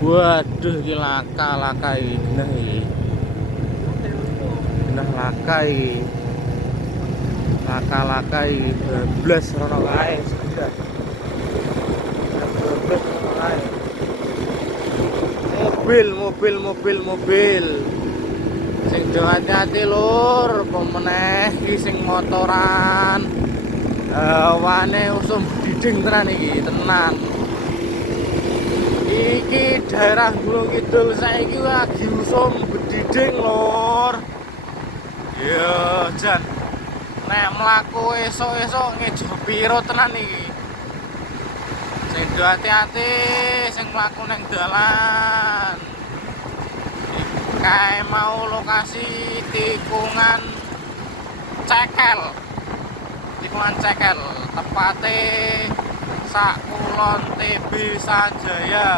Waduh, iki laka iki. Nah iki. Nah laka iki. Laka iki bablas rono kae sudah. Bablas rono kae. Mobil. Sing do hati-hati lur, pemeneh iki sing motoran. Wane usum diding tenan iki, tenan. Iki daerah Gunung Kidul saiki lagi usum bediding lur. Ya jan. Nek mlaku esuk-esuk ngejo piro tenan iki. Sing do hati-hati sing mlaku ning dalan. Kae mau lokasi tikungan cekel tepate sak kulon TB Sanjaya.